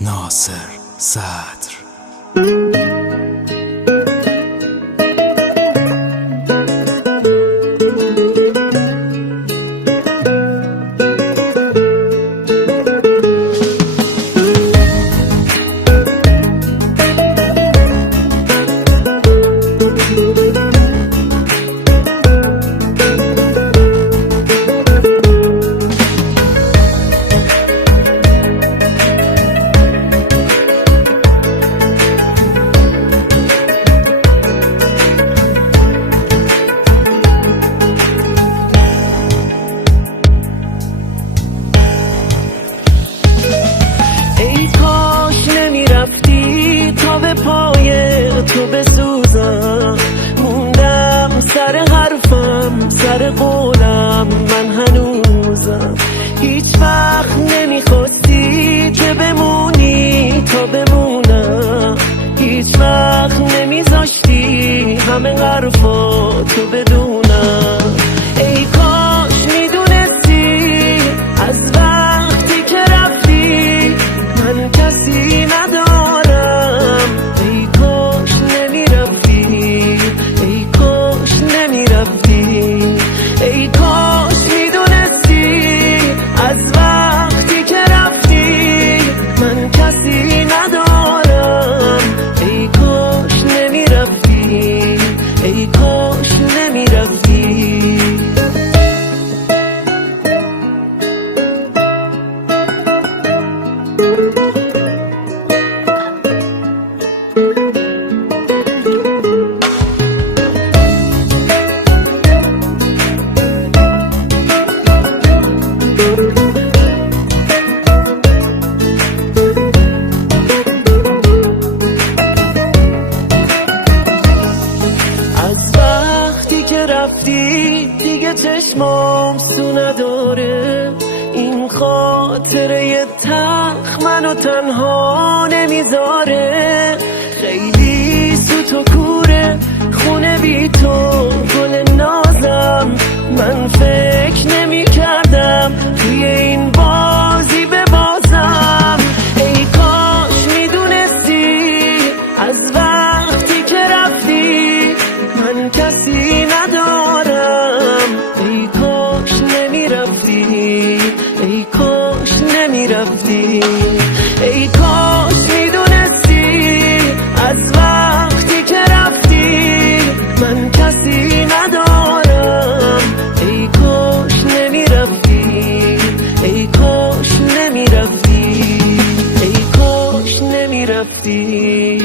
ناصر صدر. تو بسوزم، موندم سر حرفم، سر قولم، من هنوزم. هیچ وقت نمیخواستی که بمونی تا بمونم، هیچ وقت نمیذاشتی همه حرفا تو بدونم. ای کاش میدونستی از وقتی که رفتی من کسی ندارم. ای کاش نمیرفتی، ای کاش نمیرفتی. ای کاش میدونستی از وقتی که رفتی من کسی ندارم. ای کاش نمیرفتی، ای کاش نمیرفتی. رفتی دیگه چشمام سو نداره، این خاطره تلخ منو تنها نمیذاره. خیلی سوت و کوره خونه بی تو، گل نازم، من فکر نمی کردم توی این بازی ببازم. ای کاش میدونستی از وقتی که رفتی من کسی ندارم. ای کاش نمیرفتی، ای کاش نمیرفتی. ای کاش میدونستی از وقتی که رفتی من کسی ندارم. ای کاش نمیرفتی، ای کاش نمیرفتی، ای کاش نمیرفتی.